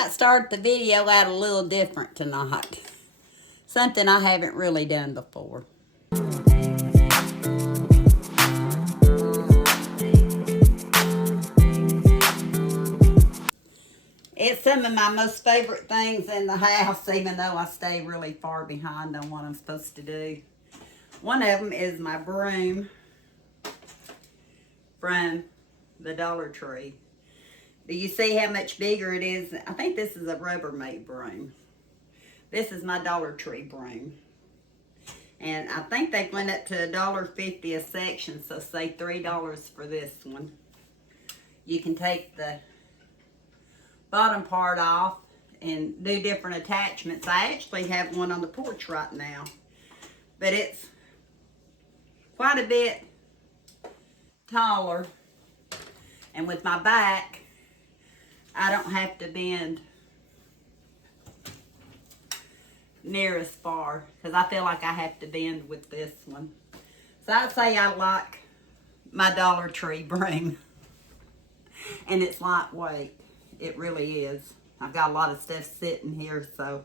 thought I'd start the video out a little different tonight. Something I haven't really done before. It's some of my most favorite things in the house, even though I stay really far behind on what I'm supposed to do. One of them is my broom from the Dollar Tree. Do you see how much bigger it is? I think this is a Rubbermaid broom. This is my Dollar Tree broom. And I think they went up to $1.50 a section, so say $3 for this one. You can take the bottom part off and do different attachments. I actually have one on the porch right now, but it's quite a bit taller, and with my back I don't have to bend near as far because I feel like I have to bend with this one. So I'd say I like my Dollar Tree broom. And it's lightweight. It really is. I've got a lot of stuff sitting here, so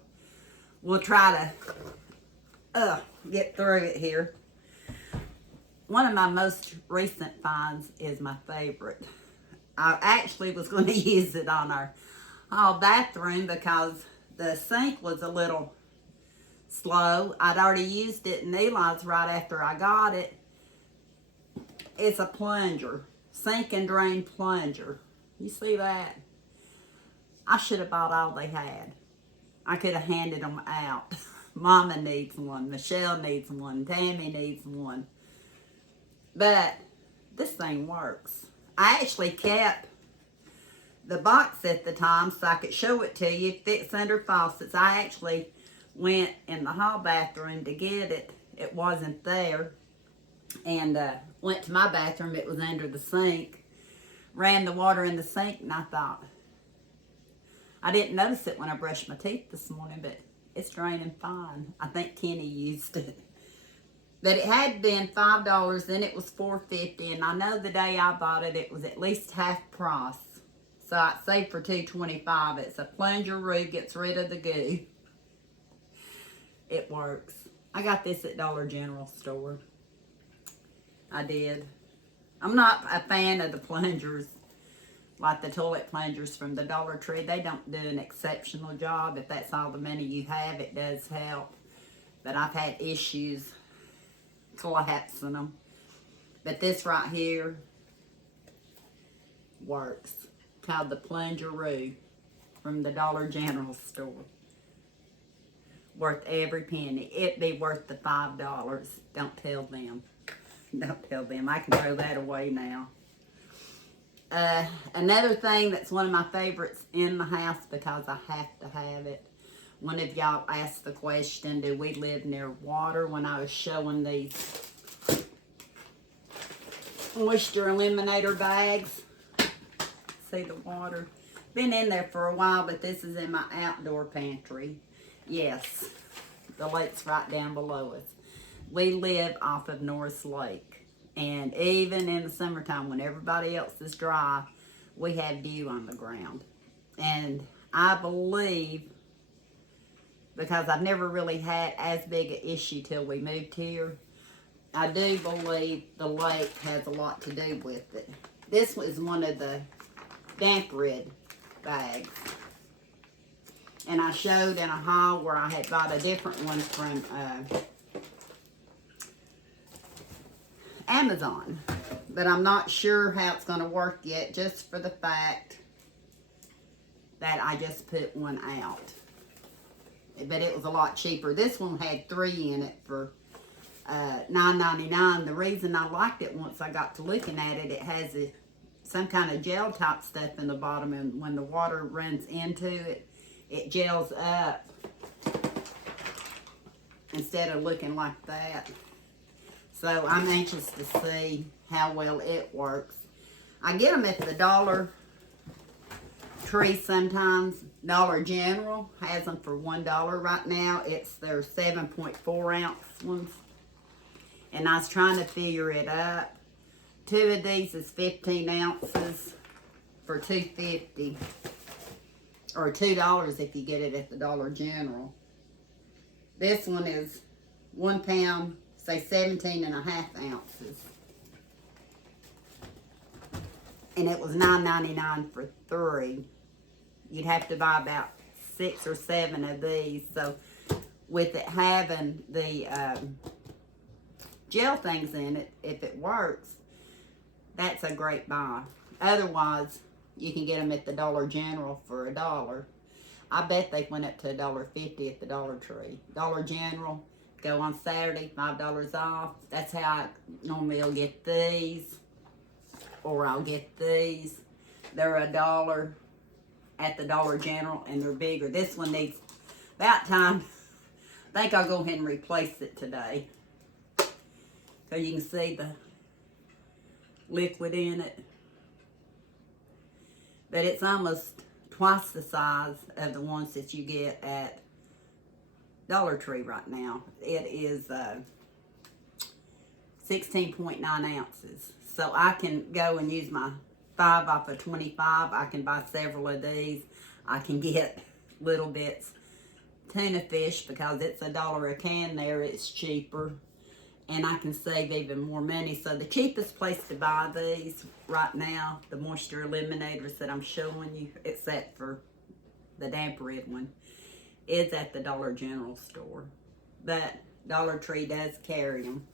we'll try to get through it here. One of my most recent finds is my favorite. I actually was going to use it on our hall bathroom because the sink was a little slow. I'd already used it in Eli's right after I got it. It's a plunger. Sink and drain plunger. You see that? I should have bought all they had. I could have handed them out. Mama needs one. Michelle needs one. Tammy needs one. But this thing works. I actually kept the box at the time so I could show it to you. It fits under faucets. I actually went in the hall bathroom to get it. It wasn't there. And went to my bathroom. It was under the sink. Ran the water in the sink, and I thought, I didn't notice it when I brushed my teeth this morning, but it's draining fine. I think Kenny used it. But it had been $5, then it was $4.50, and I know the day I bought it, it was at least half price. So I'd say for $2.25. It's a plunger root, gets rid of the goo. It works. I got this at Dollar General store. I did. I'm not a fan of the plungers, like the toilet plungers from the Dollar Tree. They don't do an exceptional job. If that's all the money you have, it does help. But I've had issues collapsing them. But this right here works. Called the Plungeroo from the Dollar General store. Worth every penny. It'd be worth the $5. Don't tell them. Don't tell them. I can throw that away now. Another thing that's one of my favorites in the house because I have to have it. One of y'all asked the question, do we live near water? When I was showing these moisture eliminator bags. See the water? Been in there for a while, but this is in my outdoor pantry. Yes, the lake's right down below us. We live off of Norris Lake, and even in the summertime when everybody else is dry, we have dew on the ground. And I believe, because I've never really had as big an issue till we moved here, I do believe the lake has a lot to do with it. This was one of the damp rid bags. And I showed in a haul where I had bought a different one from Amazon, but I'm not sure how it's going to work yet, just for the fact that I just put one out. But it was a lot cheaper. This one had 3 in it for $9.99. The reason I liked it, once I got to looking at it, it has some kind of gel type stuff in the bottom, and when the water runs into it, it gels up instead of looking like that. So I'm anxious to see how well it works. I get them at the Dollar Tree sometimes. Dollar General has them for $1 right now. It's their 7.4 ounce ones. And I was trying to figure it up. 2 of these is 15 ounces for $2.50. or $2 if you get it at the Dollar General. This one is 1 pound, say 17.5 ounces. And it was $9.99 for 3. You'd have to buy about 6 or 7 of these. So with it having the gel things in it, if it works, that's a great buy. Otherwise, you can get them at the Dollar General for $1. I bet they went up to $1.50 at the Dollar Tree. Dollar General, go on Saturday, $5 off. That's how I normally will get these. Or I'll get these. They're $1 at the Dollar General, and they're bigger. This one needs, about time, I think I'll go ahead and replace it today. So you can see the liquid in it. But it's almost twice the size of the ones that you get at Dollar Tree right now. It is 16.9 ounces. So I can go and use my 5 off of 25. I can buy several of these. I can get little bits tuna fish because it's $1 a can there. It's cheaper. And I can save even more money. So the cheapest place to buy these right now, the moisture eliminators that I'm showing you, except for the Damp Rid one, is at the Dollar General store. But Dollar Tree does carry them.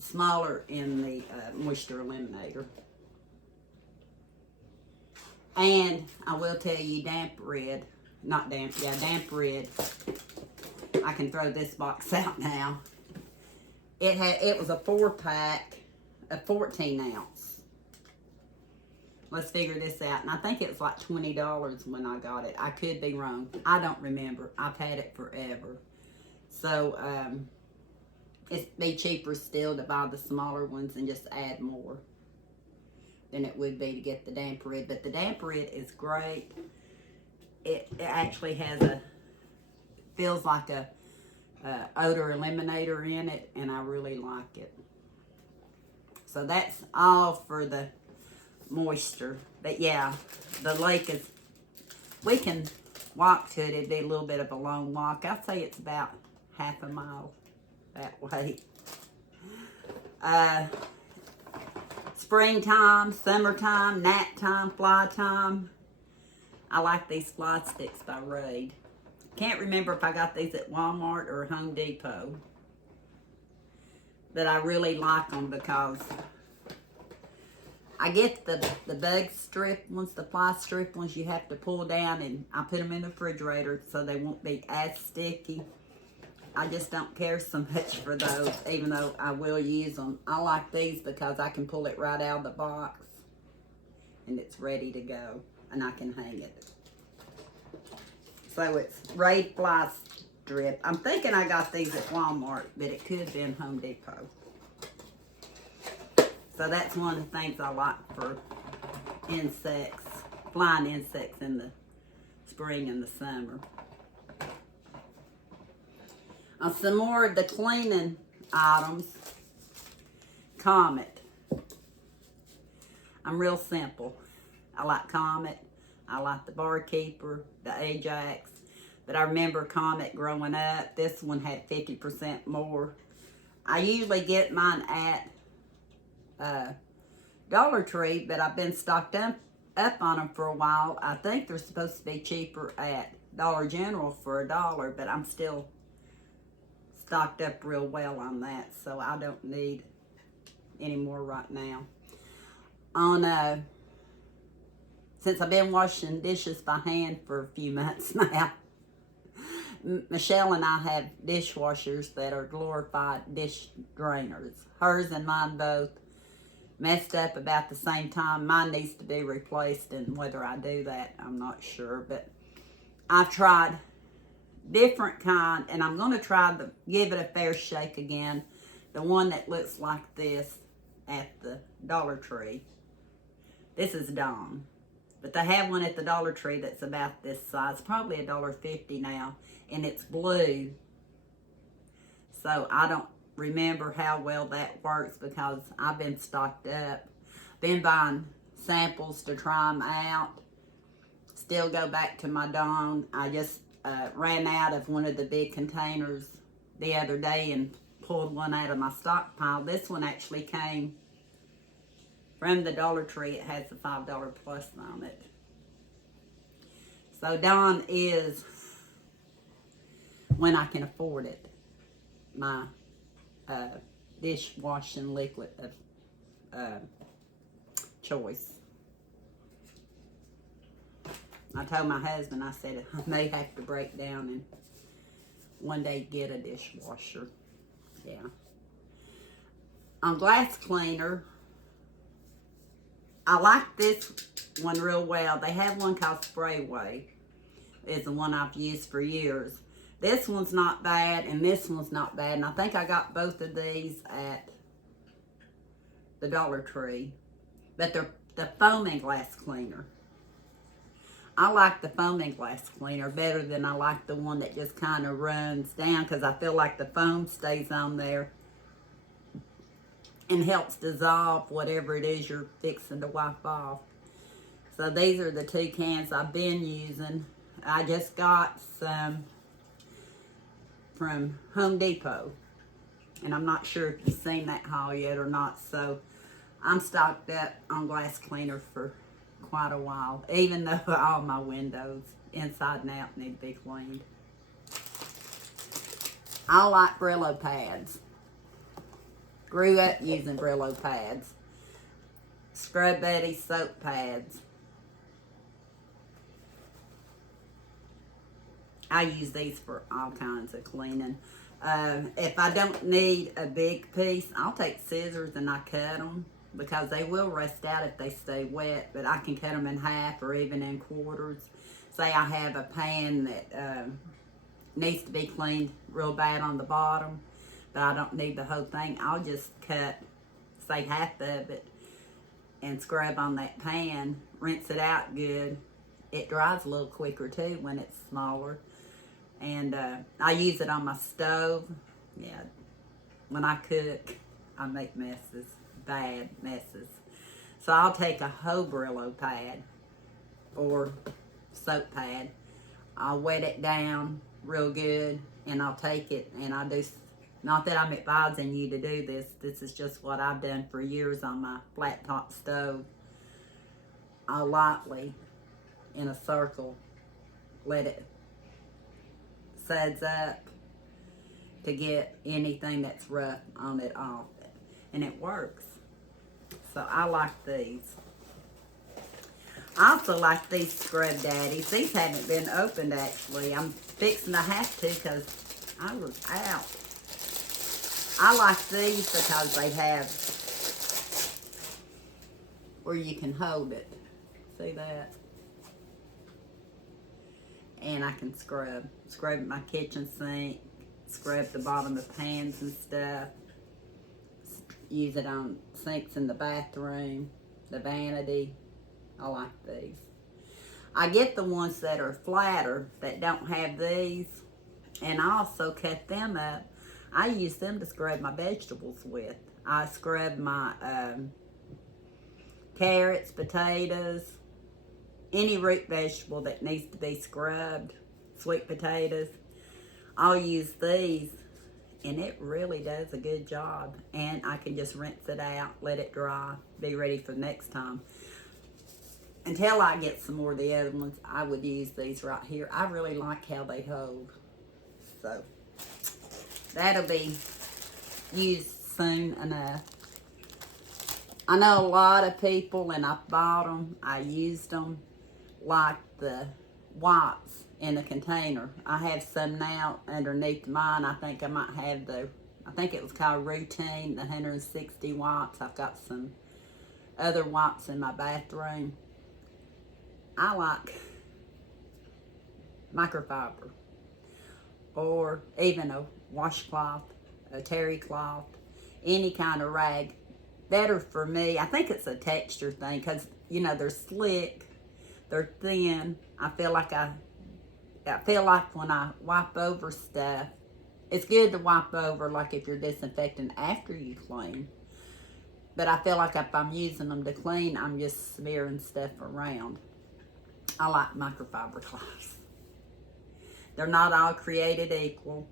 Smaller in the moisture eliminator. And I will tell you, Damp Rid, Damp Rid, I can throw this box out now. It was a 4-pack, a 14 ounce. Let's figure this out. And I think it was like $20 when I got it. I could be wrong. I don't remember. I've had it forever. So, it'd be cheaper still to buy the smaller ones and just add more than it would be to get the Damp Rid. But the Damp Rid is great. It actually has feels like a odor eliminator in it, and I really like it. So that's all for the moisture. But yeah, the lake is, we can walk to it. It'd be a little bit of a long walk. I'd say it's about half a mile that way. Springtime, summertime, gnat time, fly time. I like these fly sticks by Raid. Can't remember if I got these at Walmart or Home Depot. But I really like them because I get the bug strip ones, the fly strip ones you have to pull down, and I put them in the refrigerator so they won't be as sticky. I just don't care so much for those, even though I will use them. I like these because I can pull it right out of the box and it's ready to go, and I can hang it. So it's Raid Fly Strip. I'm thinking I got these at Walmart, but it could have been Home Depot. So that's one of the things I like for insects, flying insects in the spring and the summer. Some more of the cleaning items. Comet. I'm real simple. I like Comet. I like the Barkeeper, the Ajax. But I remember Comet growing up. This one had 50% more. I usually get mine at Dollar Tree, but I've been stocked up on them for a while. I think they're supposed to be cheaper at Dollar General for $1, but I'm still stocked up real well on that, so I don't need any more right now. Since I've been washing dishes by hand for a few months now, Michelle and I have dishwashers that are glorified dish drainers. Hers and mine both messed up about the same time. Mine needs to be replaced, and whether I do that, I'm not sure. But I've tried different kind, and I'm going to try to give it a fair shake again. The one that looks like this at the Dollar Tree. This is Dawn. But they have one at the Dollar Tree that's about this size, probably $1.50 now, and it's blue. So I don't remember how well that works because I've been stocked up. Been buying samples to try them out. still go back to my Dawn. I just ran out of one of the big containers the other day and pulled one out of my stockpile. This one actually came from the Dollar Tree. It has the $5 plus on it. So Dawn is, when I can afford it, my dishwashing liquid of choice. I told my husband, I said, I may have to break down and one day get a dishwasher. Yeah. On glass cleaner, I like this one real well. They have one called Sprayway. It's the one I've used for years. This one's not bad, and this one's not bad. And I think I got both of these at the Dollar Tree. But they're the foaming glass cleaner. I like the foaming glass cleaner better than I like the one that just kind of runs down, because I feel like the foam stays on there and helps dissolve whatever it is you're fixing to wipe off. So these are the 2 cans I've been using. I just got some from Home Depot, and I'm not sure if you've seen that haul yet or not. So I'm stocked up on glass cleaner for quite a while, even though all my windows inside and out need to be cleaned. I like Brillo pads. Grew up using Brillo pads. Scrub Buddy soap pads. I use these for all kinds of cleaning. If I don't need a big piece, I'll take scissors and I cut them, because they will rust out if they stay wet, but I can cut them in half or even in quarters. Say I have a pan that needs to be cleaned real bad on the bottom, but I don't need the whole thing. I'll just cut, say, half of it and scrub on that pan, rinse it out good. It dries a little quicker too when it's smaller. And I use it on my stove. Yeah, when I cook, I make messes, bad messes. So I'll take a whole Brillo pad or soap pad. I'll wet it down real good, and I'll take it and I'll do, not that I'm advising you to do this, this is just what I've done for years on my flat top stove. I'll lightly, in a circle, let it suds up to get anything that's rough on it off. And it works. So I like these. I also like these Scrub Daddies. These haven't been opened actually. I'm fixing to have to because I was out. I like these because they have where you can hold it. See that? And I can scrub my kitchen sink, scrub the bottom of pans and stuff. Use it on sinks in the bathroom, the vanity. I like these. I get the ones that are flatter that don't have these, and I also cut them up. I use them to scrub my vegetables with. I scrub my carrots, potatoes, any root vegetable that needs to be scrubbed, sweet potatoes. I'll use these, and it really does a good job. And I can just rinse it out, let it dry, be ready for next time. Until I get some more of the other ones, I would use these right here. I really like how they hold. So that'll be used soon enough. I know a lot of people, and I bought them, I used them, like the wipes in a container. I have some now underneath mine. I think I might have I think it was called Routine, the 160 wipes. I've got some other wipes in my bathroom. I like microfiber, or even a washcloth, a terry cloth, any kind of rag. Better for me. I think it's a texture thing, because, you know, they're slick, they're thin. I feel like when I wipe over stuff, it's good to wipe over like if you're disinfecting after you clean. But I feel like if I'm using them to clean, I'm just smearing stuff around. I like microfiber cloths. They're not all created equal.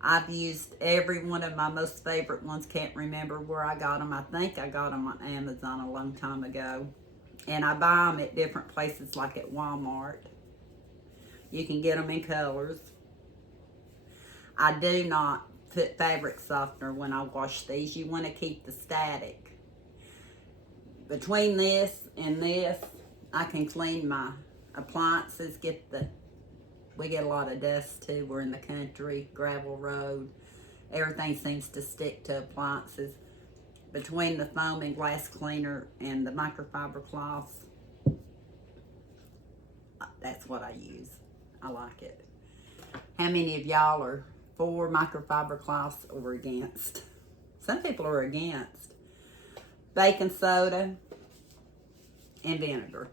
I've used every one of my most favorite ones. Can't remember where I got them. I think I got them on Amazon a long time ago. And I buy them at different places like at Walmart. You can get them in colors. I do not put fabric softener when I wash these. You want to keep the static. Between this and this, I can clean my appliances, we get a lot of dust too. We're in the country, gravel road. Everything seems to stick to appliances. Between the foam and glass cleaner and the microfiber cloths, that's what I use. I like it. How many of y'all are for microfiber cloths or against? Some people are against. Baking soda and vinegar.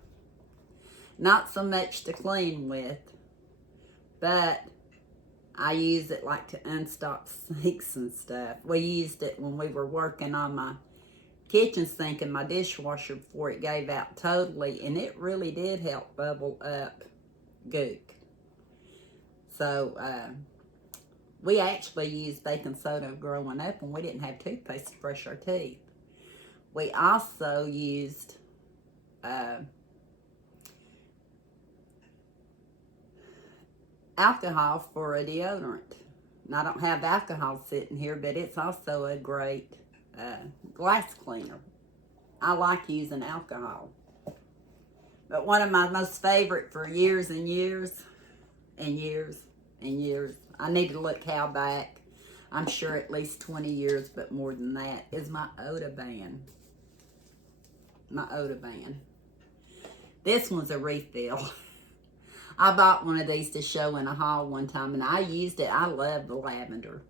Not so much to clean with, but I use it like to unstop sinks and stuff. We used it when we were working on my kitchen sink and my dishwasher before it gave out totally, and it really did help bubble up gook. So we actually used baking soda growing up, and we didn't have toothpaste to brush our teeth. We also used alcohol for a deodorant. And I don't have alcohol sitting here, but it's also a great glass cleaner. I like using alcohol. But one of my most favorite for years and years and years and years, I need to look how back, I'm sure at least 20 years, but more than that, is my Oda-Ban. My Oda-Ban. This one's a refill. I bought one of these to show in a haul one time, and I used it. I love the lavender.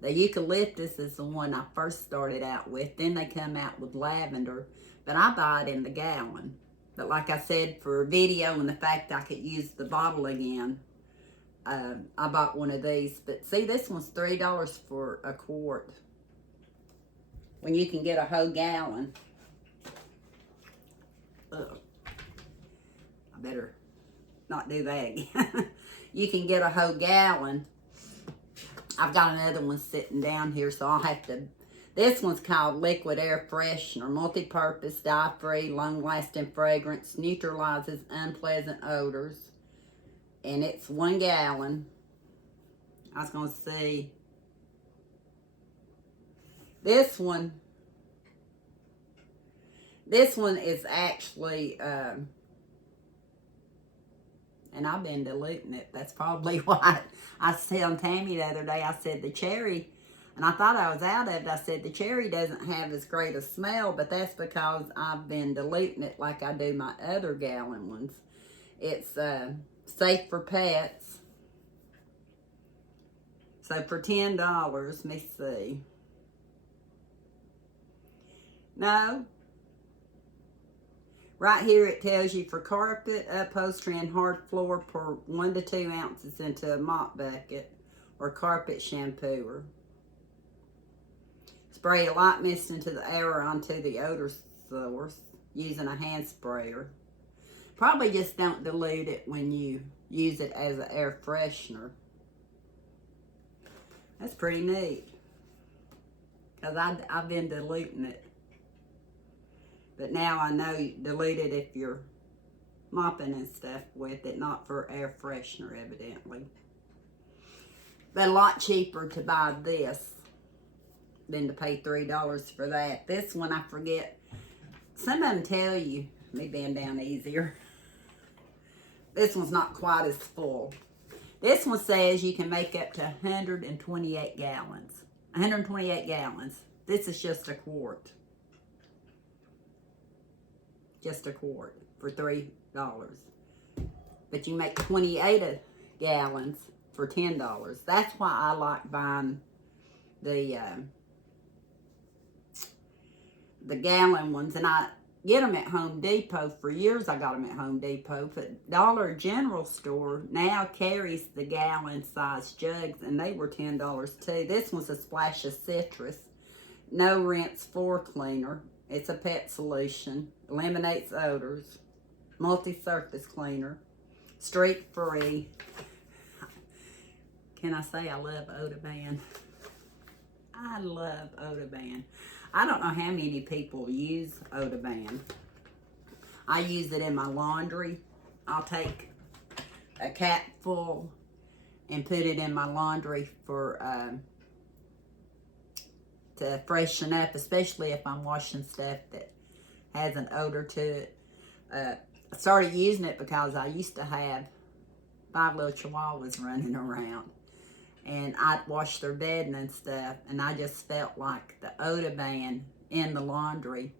The eucalyptus is the one I first started out with. Then they come out with lavender, but I buy it in the gallon. But like I said, for a video and the fact I could use the bottle again, I bought one of these. But see, this one's $3 for a quart, when you can get a whole gallon. Ugh. I better not do that again. You can get a whole gallon. I've got another one sitting down here, so I'll have to. This one's called Liquid Air Freshener, multi-purpose, dye-free, long-lasting fragrance, neutralizes unpleasant odors, and it's 1 gallon. I was gonna see. This one is actually. And I've been diluting it. That's probably why I was telling Tammy the other day, I said the cherry, and I thought I was out of it. I said the cherry doesn't have as great a smell, but that's because I've been diluting it like I do my other gallon ones. It's safe for pets. So for $10, let me see. No. Right here it tells you for carpet, upholstery, and hard floor, pour 1 to 2 ounces into a mop bucket or carpet shampooer. Spray a light mist into the air or onto the odor source using a hand sprayer. Probably just don't dilute it when you use it as an air freshener. That's pretty neat, because I've been diluting it. But now I know you dilute it if you're mopping and stuff with it, not for air freshener, evidently. But a lot cheaper to buy this than to pay $3 for that. This one, I forget. Some of them tell you, let me bend down easier. This one's not quite as full. This one says you can make up to 128 gallons. 128 gallons. This is just a quart. Just a quart for $3. But you make 28 gallons for $10. That's why I like buying the gallon ones, and I get them at Home Depot. For years I got them at Home Depot, but Dollar General store now carries the gallon size jugs, and they were $10 too. This one's a splash of citrus, no rinse floor cleaner. It's a pet solution, eliminates odors, multi-surface cleaner. streak free. Can I say I love Odoban? I love Odoban. I don't know how many people use Odoban. I use it in my laundry. I'll take a cap full and put it in my laundry for to freshen up, especially if I'm washing stuff that has an odor to it. I started using it because I used to have 5 little chihuahuas running around, and I'd wash their bedding and stuff, and I just felt like the Odoban in the laundry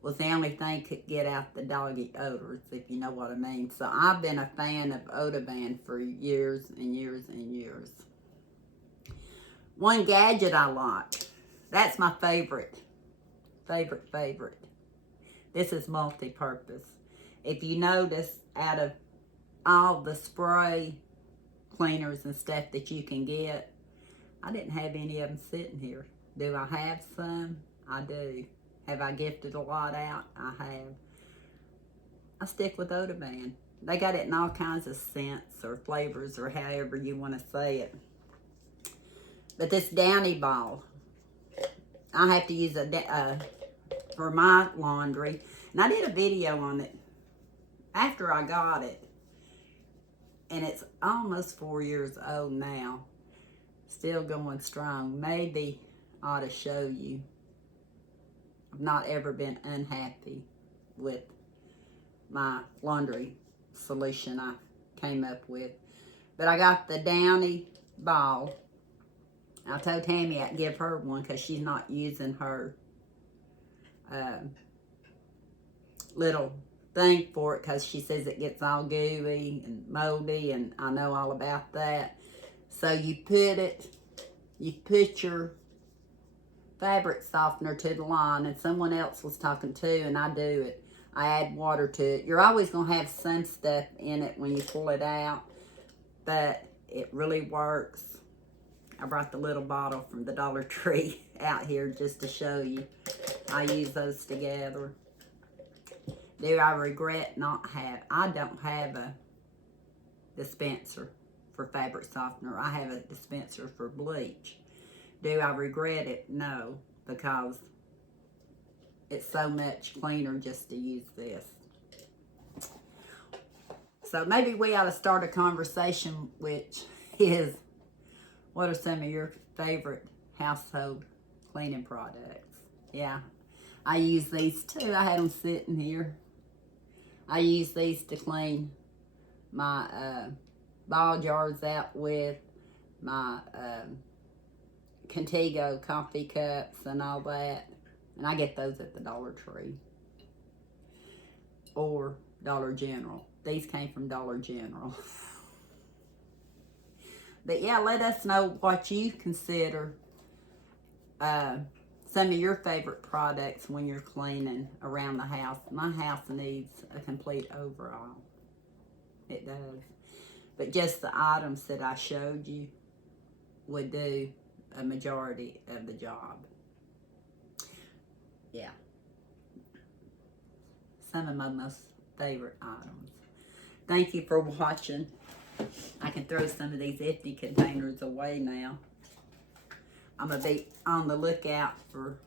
was the only thing could get out the doggy odors, if you know what I mean. So I've been a fan of Odoban for years and years and years. One gadget I like, that's my favorite. This is multi-purpose. If you notice, out of all the spray cleaners and stuff that you can get, I didn't have any of them sitting here. Do I have some? I do. Have I gifted a lot out? I have. I stick with Odoban. They got it in all kinds of scents or flavors or however you want to say it. But this Downy ball, I have to use for my laundry. And I did a video on it after I got it. And it's almost 4 years old now. Still going strong. Maybe I ought to show you. I've not ever been unhappy with my laundry solution I came up with. But I got the Downy ball. I told Tammy I'd give her one because she's not using her little thing for it because she says it gets all gooey and moldy, and I know all about that. So you put your fabric softener to the line, and someone else was talking too, and I do it. I add water to it. You're always going to have some stuff in it when you pull it out, but it really works. I brought the little bottle from the Dollar Tree out here just to show you. I use those together. Do I regret I don't have a dispenser for fabric softener. I have a dispenser for bleach. Do I regret it? No, because it's so much cleaner just to use this. So maybe we ought to start a conversation, which is, what are some of your favorite household cleaning products? Yeah, I use these too. I have them sitting here. I use these to clean my ball jars out with, my Contigo coffee cups and all that. And I get those at the Dollar Tree or Dollar General. These came from Dollar General. But yeah, let us know what you consider some of your favorite products when you're cleaning around the house. My house needs a complete overhaul. It does. But just the items that I showed you would do a majority of the job. Yeah. Some of my most favorite items. Thank you for watching. I can throw some of these empty containers away now. I'm going to be on the lookout for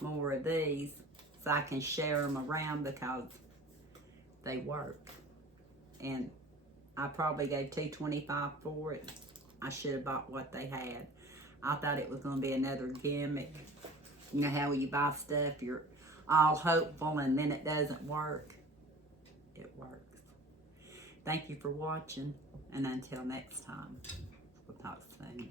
more of these so I can share them around because they work. And I probably gave $2.25 for it. I should have bought what they had. I thought it was going to be another gimmick. You know how when you buy stuff, you're all hopeful and then it doesn't work. It works. Thank you for watching, and until next time, we'll talk soon.